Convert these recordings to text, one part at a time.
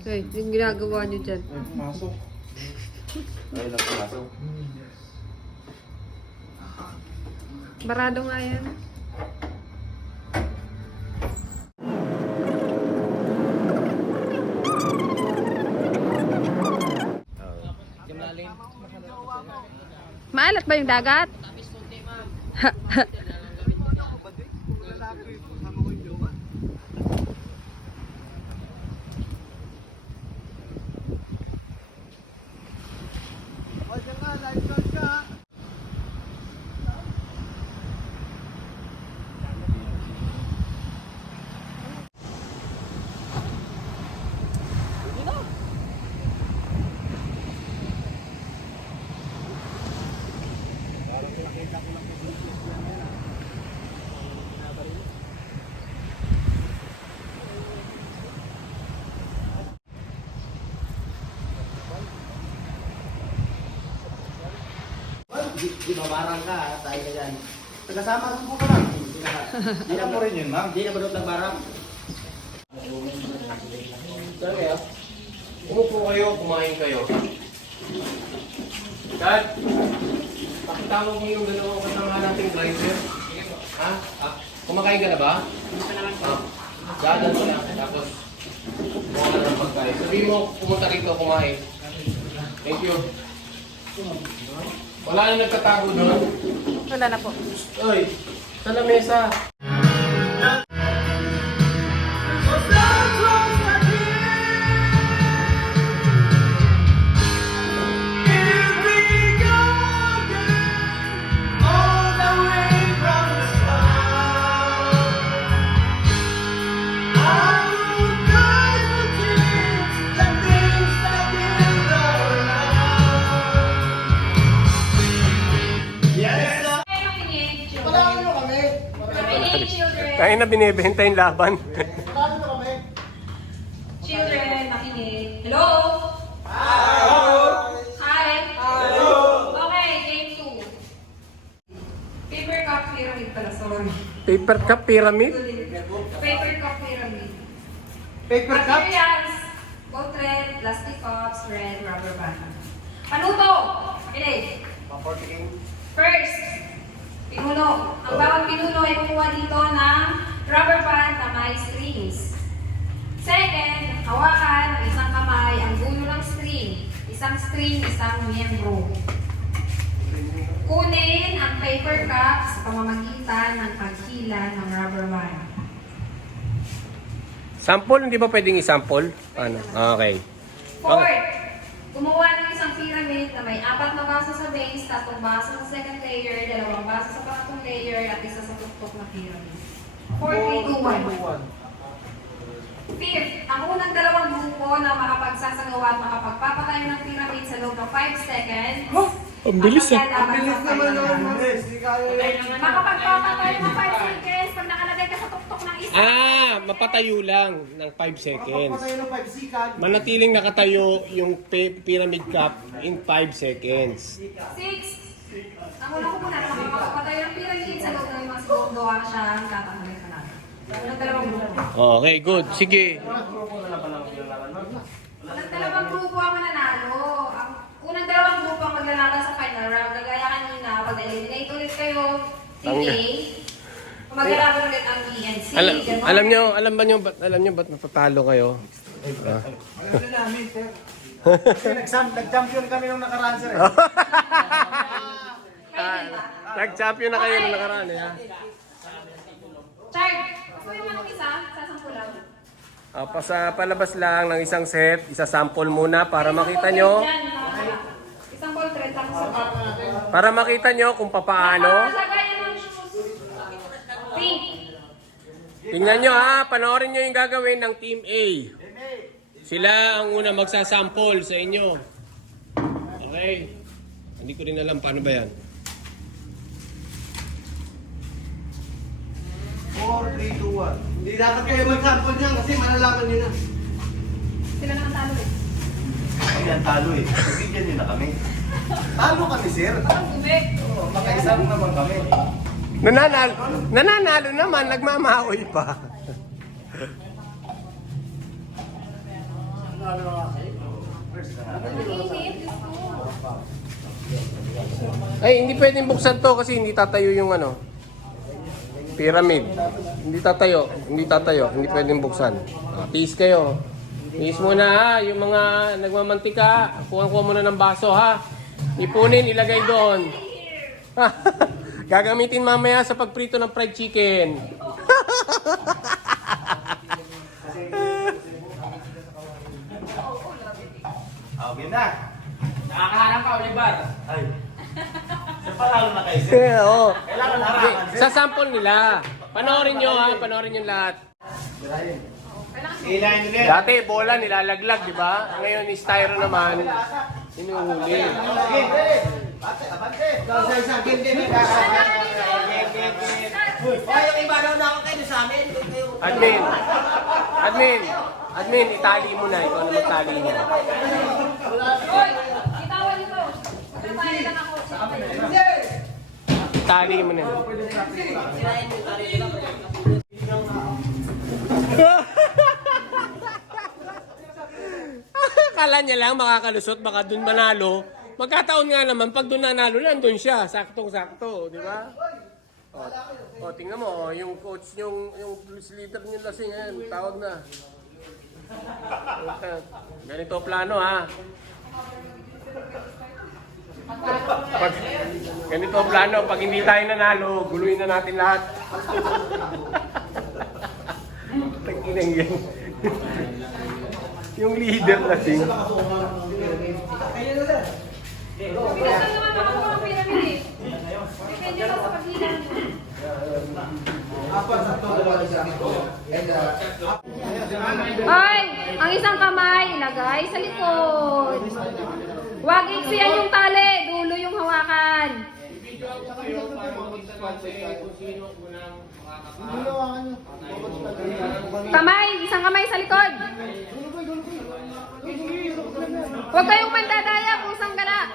Ay, yung ginagawa nyo dyan. Ay, pumasok. Ay, nagpumasok. Barado nga yan. Maalat ba yung dagat? Di babarang ka, tayo ka dyan. Tagasama rin po ka lang. Hindi na po rin yun, ma'am. Hindi na ba doon nagbarang? Saan kaya? Umupo kayo, kumain kayo. Dad, pakitawag mo yung dalawang kasama nating driver. Ha? Kumakain ka na ba? Dadan mo lang, tapos kuha ka ng pagkain. Sabihin mo, pumunta rito, kumain. Thank you. Wala na nagkatago doon? Wala na po. Oy, sa lamesa. Kaya na binibenta yung laban. Children, makinig. Hello? Hi. Hello. Okay, game 2. Paper cup pyramid pala, sorry. Paper cup pyramid? Paper cup pyramid. Paper cup? Materials, both red, plastic cups, red, rubber band. Ano to? Makinig. First, pinuno. Ang bawat pinuno ay kukuha dito ng rubber band na may strings. Second, hawakan ng isang kamay ang dulo ng string. Isang string, isang miyembro. Kunin ang paper cup sa pamamagitan ng paghila ng rubber band. Sample? Hindi ba pwedeng isample? Ano? Okay. Fourth, gumawa ng isang pyramid na may 4 na baso sa base, 3 baso sa second layer, 2 baso sa pangatlong layer, at isa sa tuktok na pyramid. 4, 3, 2, 1. Fifth, ang unang 2 grupo na makapagsasagawa at makapagpapatayo ng pyramid sa loob ng 5 seconds. Ang bilis Ang bilis naman makapagpapatayo ng 5 seconds pag nakalagay ka sa tuktok ng isa. Mapatayo lang ng 5 seconds. Papatayo ng 5 sikat. Manatiling nakatayo yung pyramid cup in 5 seconds. 6. Ang una ko muna, makapagpatayo ng pyramid sa loob ng mga segundo ang siyang tatanggalin ka natin. Unang 2 grupo. Okay, good. Sige. Unang 2 grupo ang mananalo. Ang unang 2 grupo ang maglalaban sa final round. Kagaya kanina, pag eliminate ulit kayo, team A, maglalaban ulit ang B and C. Ganon. Alam nyo ba't natatalo kayo? Alam na namin, sir. Kasi nag-champion kami nung nakaraan, sir. Nag-champion na kayo nung nakaraan, ha? Chard, ako yung anong isa, sasampulan. Palabas lang ng isang set, isa-sample muna para makita nyo. Isang ball thread, tapos sa top. Para makita nyo kung papaano. Lagay ng shoes. Pink. Tingnan nyo ha, panoorin nyo yung gagawin ng Team A. Sila ang una magsasample sa inyo. Okay? Hindi ko rin alam paano ba yan. 4, 3, 2, 1. Hindi dapat kayo mag-sample niyan kasi malalaman nyo na. Sila na ang talo eh. Kami ang talo eh. Bigyan nyo na kami. Talo kami, sir. Parang gumik. Oo, makaisang naman kami. Nananalo naman, nagmamahoy pa. Mainit, Diyos ko. Ay, hindi pwedeng buksan to kasi hindi tatayo yung ano. Pyramid. Hindi tatayo. Hindi tatayo. Hindi pwedeng buksan. Tiis kayo. Tiis muna ha. Yung mga nagmamantika, kuha muna ng baso ha. Ipunin, ilagay doon. Gagamitin mamaya sa pagprito ng fried chicken. Okay na. Nakakaharang ka, Oliver. Ay. Sa palalo na kayo, sir. Oo. Kailangan harangan, sir. Sa sample nila. Panoorin nyo ha. Panoorin nyo lahat. Ilahin nila. Dati, bola nilalaglag, di ba? Ngayon, styro naman. Inuhuli. Admin, itali mo na. Ikaw na magtali mo. Hoy, itawan niyo to. Magpapali lang ako. Itali mo na. Akala niya lang makakalusot, baka dun manalo. Magkataon nga naman, pag dun nanalo, nandun siya. Saktong-sakto, di ba? O, tingnan mo, yung coach, yung leader niyo lasing, ayan, tawag na. Ganito plano, ha? Ganito plano, pag hindi tayo nanalo, guluhin na natin lahat. Tagkinang yan. Yung leader lasing. Bigasan naman ako mga pyramid eh. Depende lang sa paghilan niyo. Hoy! Ang isang kamay, ilagay sa likod. Huwag iksiyan yung tali, dulo yung hawakan. Kamay, isang kamay sa likod. Huwag kayong mandadaya kung saan ka na.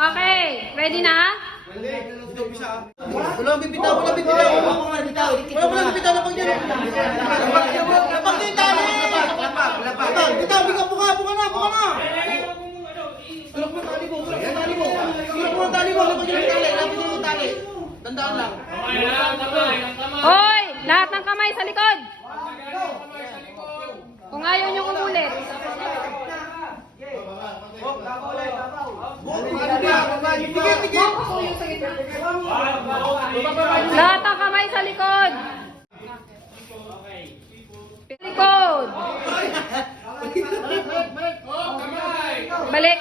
Okay, ready na? Wala bibitaw. Wala bibitaw na pag dyan. Lapag din tali. Bitaw, buka na. Sulok mo tali mo. Lapag yung tali. Tandaan lang. Hoy, lahat ng kamay sa likod. Kung ayaw nyo umulit. Lahat ng kamay sa likod. Likod. Balik.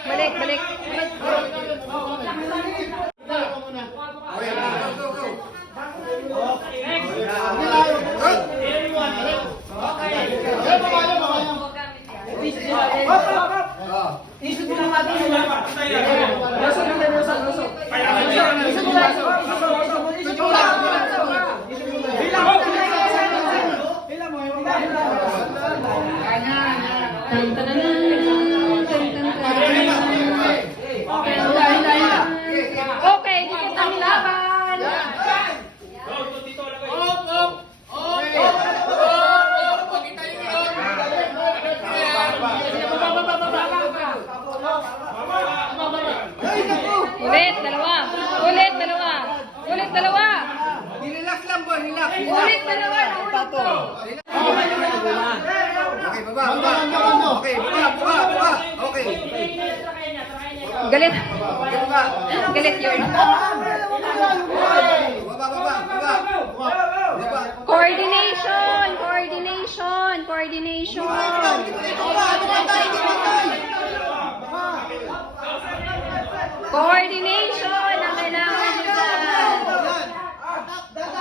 Okay, dikit ang laban. Ulit, dalawa. Relax lang boy, relax. Ulit, dalawa. Okay, baba. Okay, buka. Okay. Galit yun. Baba. Coordination. Coordination ang kailangan nyo dyan.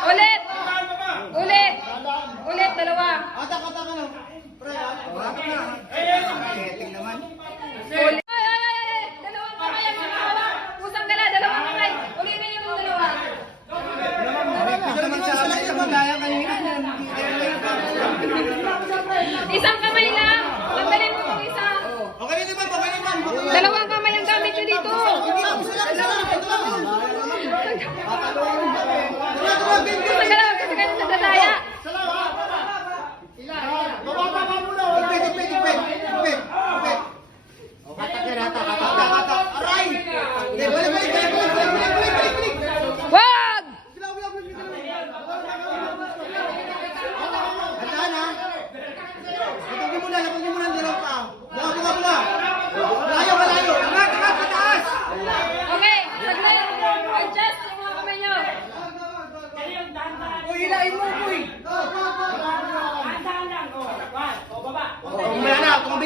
Ulit, dalawa. Ulit. Ay, dalawang kamay ang hawak. Pusang gala, dalawang kamay. Ulitin yung dalawa. Isang kamay lang. Tanggalin mo yung isa. Okay naman. Dalawang kamay ang gamit nyo dito. Pusang gala, kasi kayo nagdadaya. Pwede.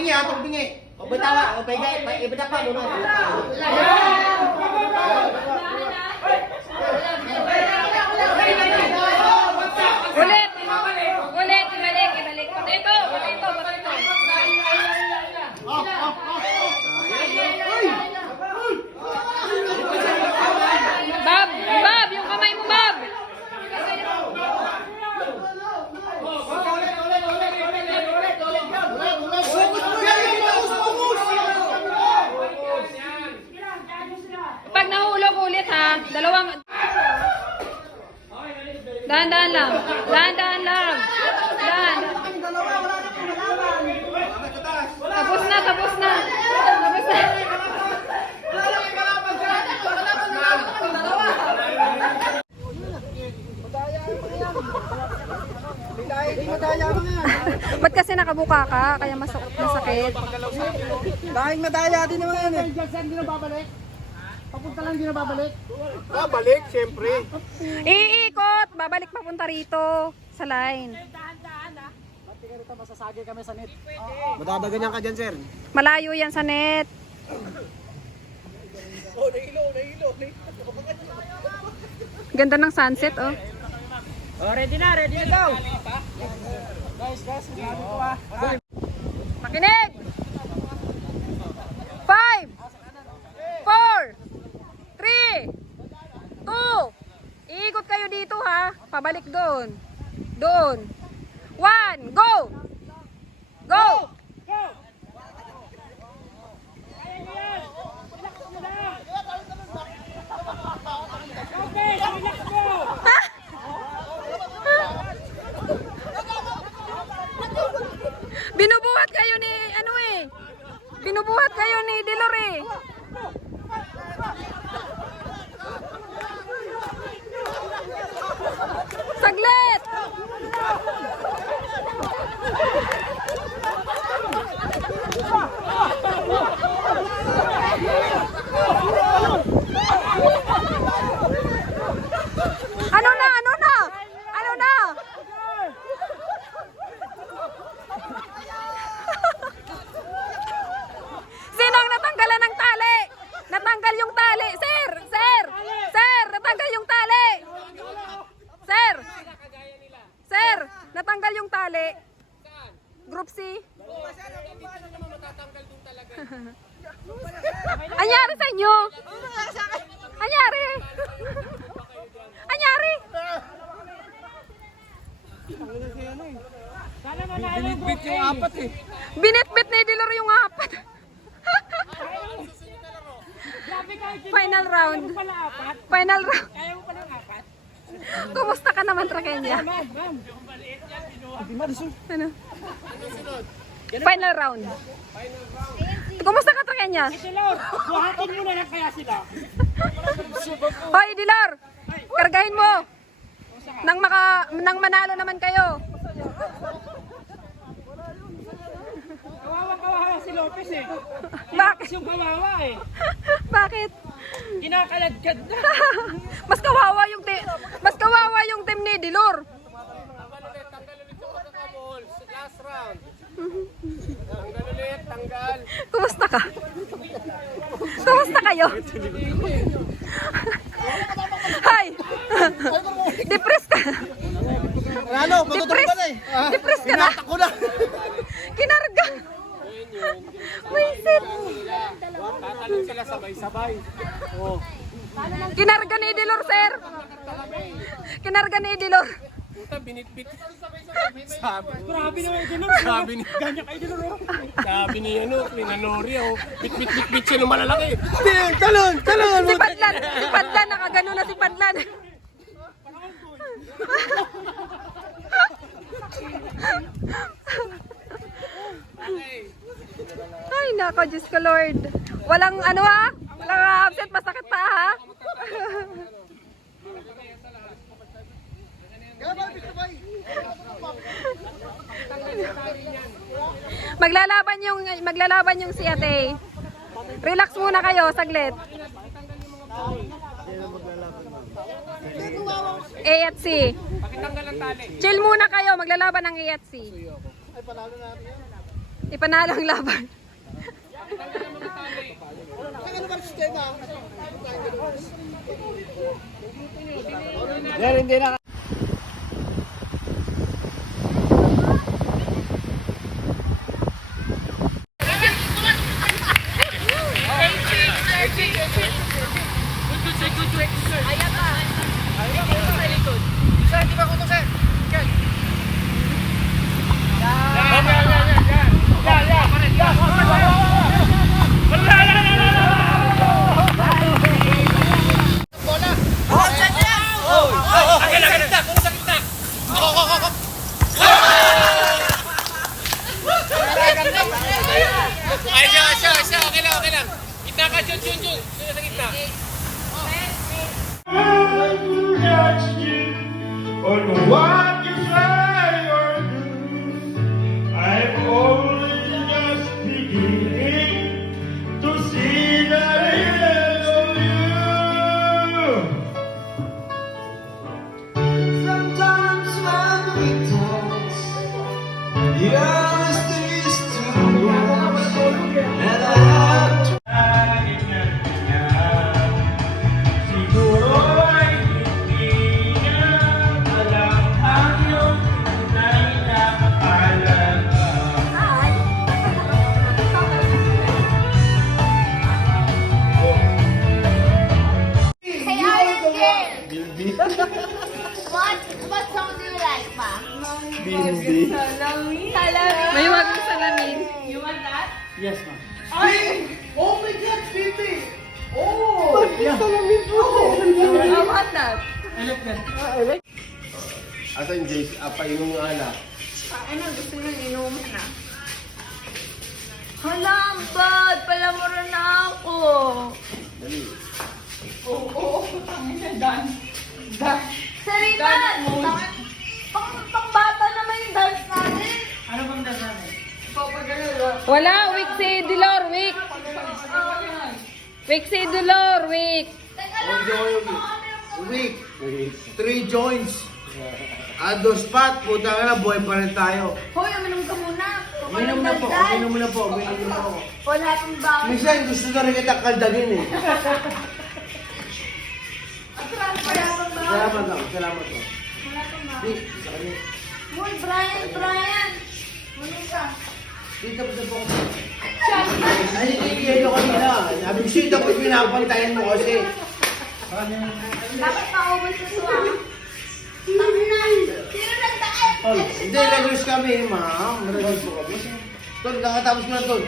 bingi ha, pag bingi. O bitawa, o ibita pa muna. Ulit! Ulit! Ibalik! Potato! Bob! Yung kamay mo, Bob! Pag nahulog ulit ha, dalawang... Dahan-dahan lang. Dahan-dahan lang. Dahan. Tapos na. Tapos na. Ba't kasi nakabuka ka? Kaya masakit. Dahil madaya din naman yan eh. Saan din na babalik? Papunta lang din na babalik. Babalik, siyempre. Iikot! Babalik papunta rito sa line. Masasagi kami sa net. Madadaganyan ka dyan, sir. Malayo yan sa net. Ganda ng sunset, oh. Ready na daw. Guys, sabi ko ah. Makinig! 5, 4, 3, 2, iikot kayo dito ha. Pabalik doon. Doon. 1, go! Go! Binubuhat kayo ni ano eh. Binubuhat kayo ni Dilor eh. Saglit! Ano na? Ano na? Ano na? Sinong natanggalan ng tali? Natanggal yung tali. Sir! Sir! Sir! Natanggal yung tali. Sir! Sir! Natanggal yung tali. Group C. Anyari sa inyo? Anyari? Anyari? Binitbit yung apat eh. Binitbit ni Dilor yung apat. Final round. Final round. Kumusta ka naman, Trakenya? Ano? Final round. Kumusta ka, Trakenya? Buhatin mo na lang kaya sila. Hoy, Dilor! Kargahin mo! Nang manalo naman kayo. Kawawa si Lopez eh. Bakit? Yung kawawa eh. Bakit? Kinakaladkad na. Mas kawawa yung team ni Dilor. Last round. Tanggal ulit, tanggal. Kumusta ka? Kumusta kayo? Hi! Depressed ka? Ano? Matutulog ka na eh. Depressed ka na? Ako na. Kinarga! Wisit! Tatalon sila sabay-sabay. Oh. Kinarga ni Dilor, sir! Kinarga ni Dilor. Puta, binitbit. Sabi. Grabe naman ito. Sabi ni Ganyan kayo dito. Sabi ni Nanoria, oh. Bit siya ng malalaki. Talon! Si Padlan, nakagano na si Padlan. Ay, nako, Diyos ko, Lord. Walang ano ha? Walang absent, masakit pa ha? Maglalaban yung si Ate. Relax muna kayo, saglit. A at C. Chill muna kayo, maglalaban ng A at C. Ipanalo ang laban. Ano ba sistema? Ay, siya. Okay lang. Gitna ka, Jun. Sa gitna. On what you say or do, I'm only just beginning to see the real you. Sometimes when we touch, the honesty is too much, and I have to. Siguro ay hindi niya alam ang iyong tunay na kahalaga. Hey, Iron Kid! What song do you like, Ma? Salami. May wagong salamin. You want that? Oh my God, baby! Oh! Yeah. I want that. Asan, Jace? Painom ng alak. Ano, gusto nyo inuman na? Hala, ang bad! Palamuran na ako. Dali. Sariman! Pang bata naman yung dance natin. Wala, week si Dilor, week. Week si Dilor, week. Teka lang. Week. 3 joints. Ado spot. Puta ka na, boy pa rin tayo. Hoy, uminom ka muna. Uminom na po. Wala pang bawal. Minsan gusto na rin kita kaldagin eh. Wala pang bawal. Salamat ako. Wala pang bawal. Di, sa kanya. Hoy, Brian! Uminom ka. Dito po. Ay, hindi ko kanina. Sabi ko, shit ako pinapantayan mo kasi. Dapat maubos na ito ah. Tama na. Sino nagdaan? Hindi, nag-use kami, ma'am. Nag-use po kami. Tol, kakatapos ko na, Tol.